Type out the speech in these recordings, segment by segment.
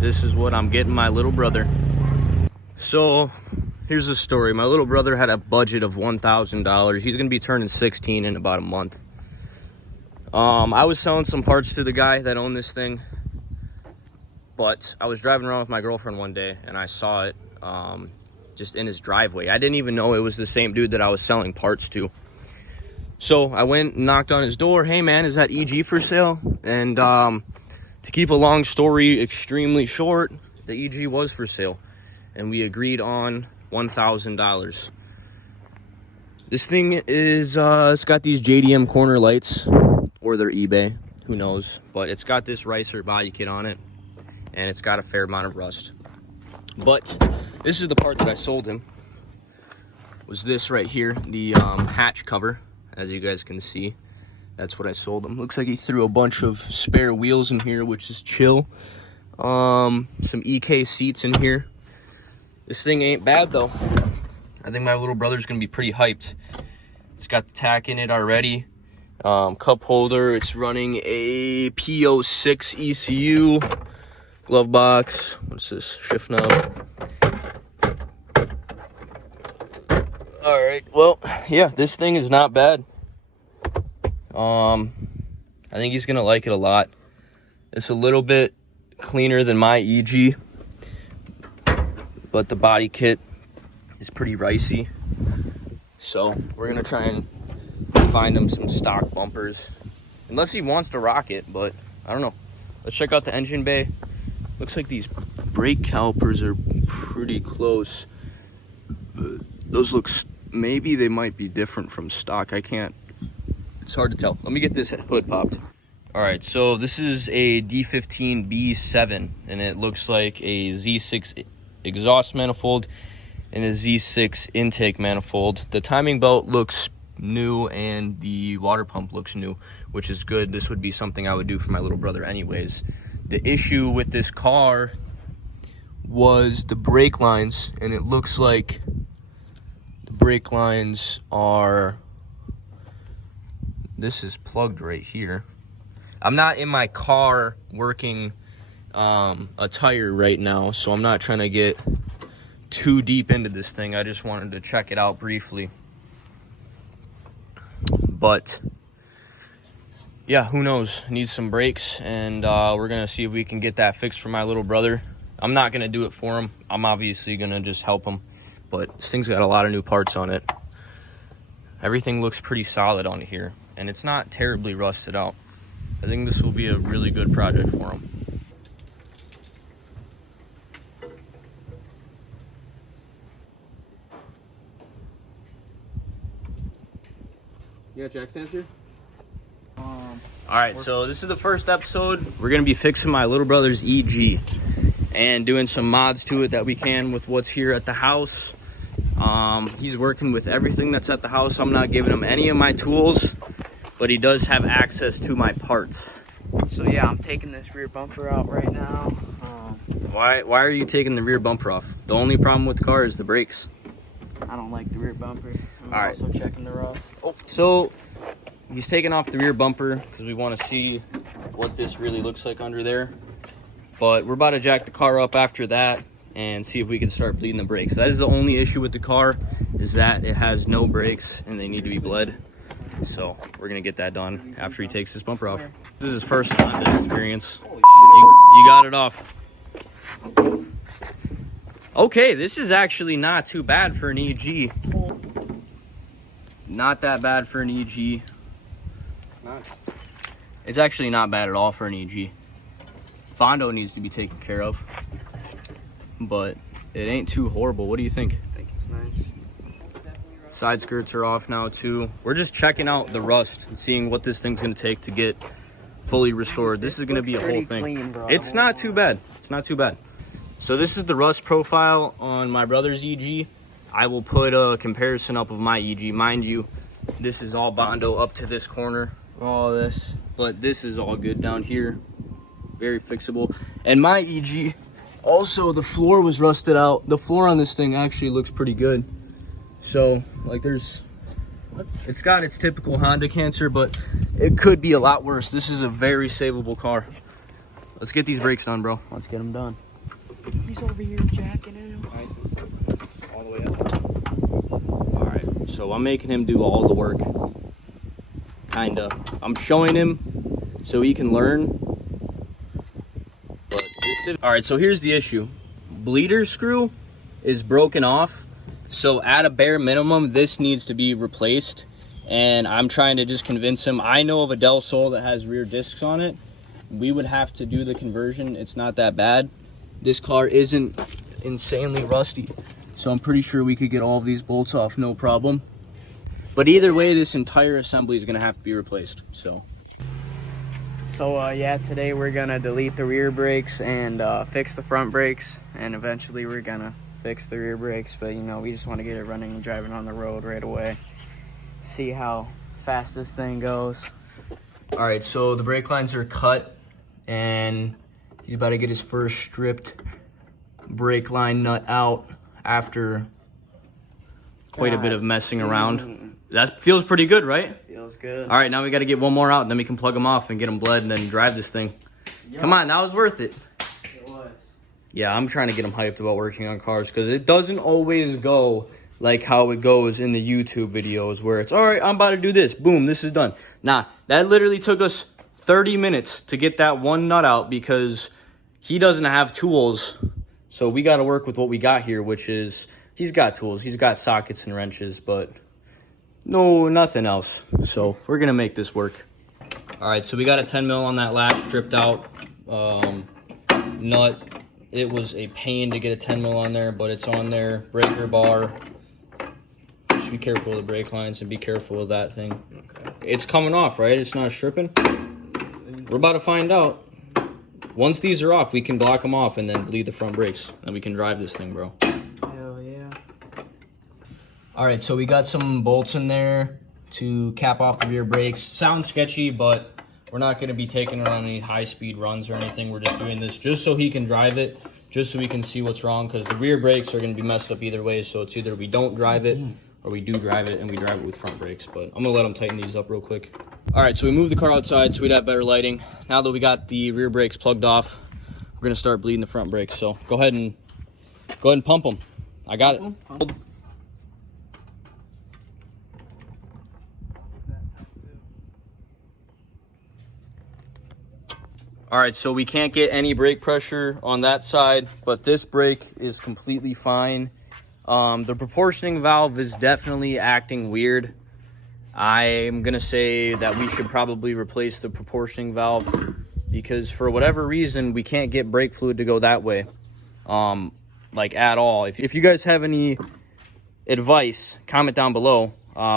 this is what I'm getting my little brother. So here's the story. My little brother had a budget of $1,000. He's gonna be turning 16 in about a month. I was selling some parts to the guy that owned this thing, but I was driving around with my girlfriend one day and I saw it just in his driveway. I didn't even know it was the same dude that I was selling parts to. So I went and knocked on his door. Hey man, is that EG for sale? And to keep a long story extremely short, the EG was for sale and we agreed on $1,000. This thing is, it's got these JDM corner lights, or they're eBay, who knows, but it's got this Ricer body kit on it and it's got a fair amount of rust. But this is the part that I sold him, was this right here, the hatch cover. As you guys can see, that's what I sold him. Looks like he threw a bunch of spare wheels in here, which is chill. Some EK seats in here. This thing ain't bad though. I think my little brother's gonna be pretty hyped. It's got the tack in it already. Cup holder. It's running a PO6 ECU. Glove box. What's this? Shift knob. All right. Well, yeah, this thing is not bad. I think he's gonna like it a lot. It's a little bit cleaner than my EG, but the body kit is pretty ricey. So we're gonna try and find him some stock bumpers, unless he wants to rock it, but I don't know. Let's check out the engine bay. Looks like these brake calipers are pretty close. Those looks, maybe they might be different from stock. I can't, it's hard to tell. Let me get this hood popped. All right, so this is a D15B7 and it looks like a Z6 exhaust manifold and a Z6 intake manifold. The timing belt looks new and the water pump looks new, which is good. This would be something I would do for my little brother anyways. The issue with this car was the brake lines, and it looks like the brake lines are, this is plugged right here. I'm not in my car working a tire right now, so I'm not trying to get too deep into this thing. I just wanted to check it out briefly. But yeah, who knows? Needs some brakes, and we're gonna see if we can get that fixed for my little brother. I'm not gonna do it for him. I'm obviously gonna just help him, but this thing's got a lot of new parts on it. Everything looks pretty solid on here, and it's not terribly rusted out. I think this will be a really good project for him. You got jack stands here? All right, so this is the first episode. We're gonna be fixing my little brother's EG and doing some mods to it that we can with what's here at the house. He's working with everything that's at the house. I'm not giving him any of my tools, but he does have access to my parts. So yeah, I'm taking this rear bumper out right now. Why are you taking the rear bumper off? The only problem with the car is the brakes. I don't like the rear bumper. I'm All right. also checking the rust. Oh, so he's taking off the rear bumper because we want to see what this really looks like under there. But we're about to jack the car up after that and see if we can start bleeding the brakes. That is the only issue with the car, is that it has no brakes and they need to be bled. So we're gonna get that done after he takes his bumper off. This is his first Honda experience. You got it off. Okay, this is actually not too bad for an EG. Not that bad for an EG. Nice. It's actually not bad at all for an EG. Bondo needs to be taken care of, but it ain't too horrible. What do you think? I think it's nice. Side skirts are off now too. We're just checking out the rust and seeing what this thing's gonna take to get fully restored. This is gonna be a whole thing. Clean, bro. It's not too bad. It's not too bad. So this is the rust profile on my brother's EG. I will put a comparison up of my EG. Mind you, this is all Bondo up to this corner, all this, but this is all good down here. Very fixable. And my EG, also the floor was rusted out. The floor on this thing actually looks pretty good. So like it's got its typical Honda cancer, but it could be a lot worse. This is a very savable car. Let's get these brakes done, bro. Let's get them done. He's over here jacking it. Nice and slow. All the way up. All right, so I'm making him do all the work. Kinda. I'm showing him so he can learn. But all right, so here's the issue. Bleeder screw is broken off. So at a bare minimum, this needs to be replaced. And I'm trying to just convince him. I know of a Del Sol that has rear discs on it. We would have to do the conversion. It's not that bad. This car isn't insanely rusty. So I'm pretty sure we could get all of these bolts off, no problem. But either way, this entire assembly is gonna have to be replaced, so. Yeah, today we're gonna delete the rear brakes and fix the front brakes. And eventually we're gonna fix the rear brakes. But you know, we just wanna get it running and driving on the road right away. See how fast this thing goes. All right, so the brake lines are cut and he's about to get his first stripped brake line nut out after quite a bit of messing around. That feels pretty good, right? Feels good. All right, now we got to get one more out, and then we can plug them off and get them bled and then drive this thing. Yep. Come on, that was worth it. It was. Yeah, I'm trying to get him hyped about working on cars because it doesn't always go like how it goes in the YouTube videos where it's, all right, I'm about to do this. Boom, this is done. Nah, that literally took us 30 minutes to get that one nut out because he doesn't have tools. So we got to work with what we got here, which is he's got tools. He's got sockets and wrenches, but no, nothing else. So we're going to make this work. All right, so we got a 10 mil on that latch stripped out nut. It was a pain to get a 10 mil on there, but it's on there. Breaker bar. Just be careful of the brake lines and be careful of that thing. Okay. It's coming off, right? It's not stripping. We're about to find out. Once these are off, we can block them off and then bleed the front brakes. And we can drive this thing, bro. Hell yeah. All right, so we got some bolts in there to cap off the rear brakes. Sounds sketchy, but we're not going to be taking around any high-speed runs or anything. We're just doing this just so he can drive it, just so we can see what's wrong, because the rear brakes are going to be messed up either way. So it's either we don't drive it or we do drive it and we drive it with front brakes. But I'm going to let him tighten these up real quick. All right, so we moved the car outside so we'd have better lighting. Now that we got the rear brakes plugged off, we're going to start bleeding the front brakes. So go ahead and pump them. I got it. All right, so we can't get any brake pressure on that side, but this brake is completely fine. The proportioning valve is definitely acting weird. I'm gonna say that we should probably replace the proportioning valve because for whatever reason, we can't get brake fluid to go that way, like at all. If you guys have any advice, comment down below.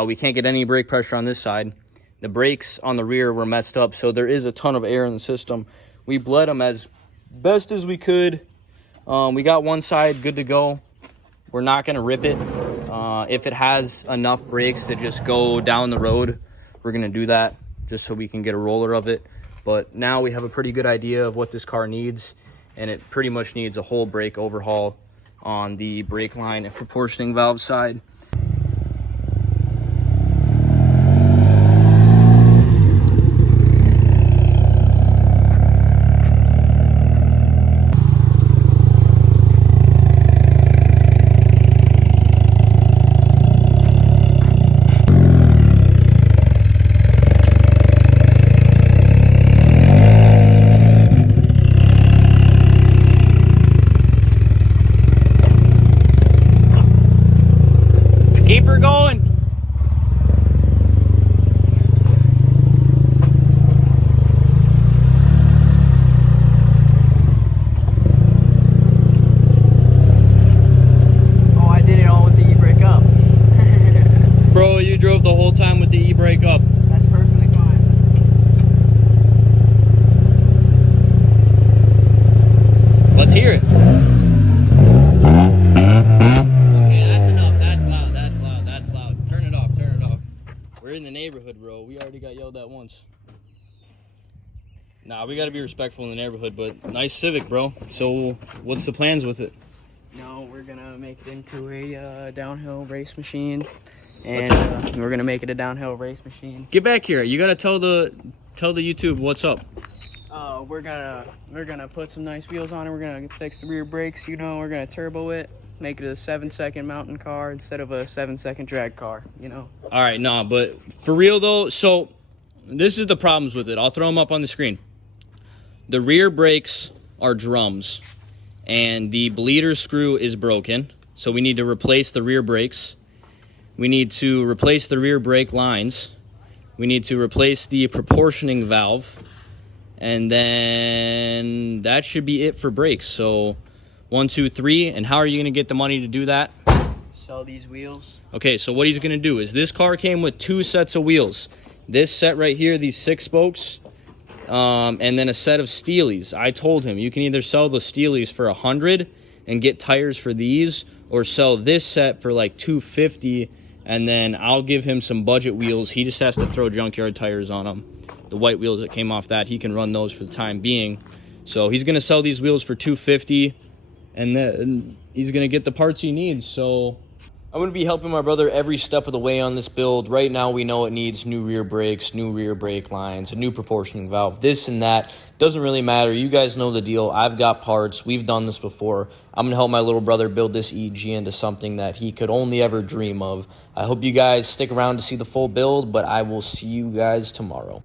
We can't get any brake pressure on this side. The brakes on the rear were messed up, so there is a ton of air in the system. We bled them as best as we could. We got one side good to go. We're not going to rip it. If it has enough brakes to just go down the road, we're going to do that just so we can get a roller of it. But now we have a pretty good idea of what this car needs, and it pretty much needs a whole brake overhaul on the brake line and proportioning valve side. Keep her going. Oh, I did it all with the e-brake up. Bro, you drove the whole time with the e-brake up. That's perfectly fine. Let's hear it. We're in the neighborhood, bro. We already got yelled at once. Nah, we got to be respectful in the neighborhood, but nice Civic, bro. So what's the plans with it? No, we're gonna make it into a downhill race machine, and we're gonna make it a downhill race machine. Get back here. You got to tell the YouTube what's up. We're gonna put some nice wheels on it. We're gonna fix the rear brakes. You know, we're gonna turbo it, make it a 7-second mountain car instead of a 7-second drag car. You know. All right, nah, but for real though, so this is the problems with it. I'll throw them up on the screen. The rear brakes are drums, and the bleeder screw is broken. So we need to replace the rear brakes. We need to replace the rear brake lines. We need to replace the proportioning valve. And then that should be it for brakes. So 1, 2, 3. And how are you going to get the money to do that? Sell these wheels. Okay, so what he's going to do is this car came with 2 sets of wheels. This set right here, these 6 spokes, and then a set of Steelies. I told him you can either sell the Steelies for $100 and get tires for these, or sell this set for like $250, and then I'll give him some budget wheels. He just has to throw junkyard tires on them. The white wheels that came off that, he can run those for the time being. So he's going to sell these wheels for $250, and then he's going to get the parts he needs. So I'm going to be helping my brother every step of the way on this build. Right now, we know it needs new rear brakes, new rear brake lines, a new proportioning valve, this and that. Doesn't really matter. You guys know the deal. I've got parts. We've done this before. I'm going to help my little brother build this EG into something that he could only ever dream of. I hope you guys stick around to see the full build, but I will see you guys tomorrow.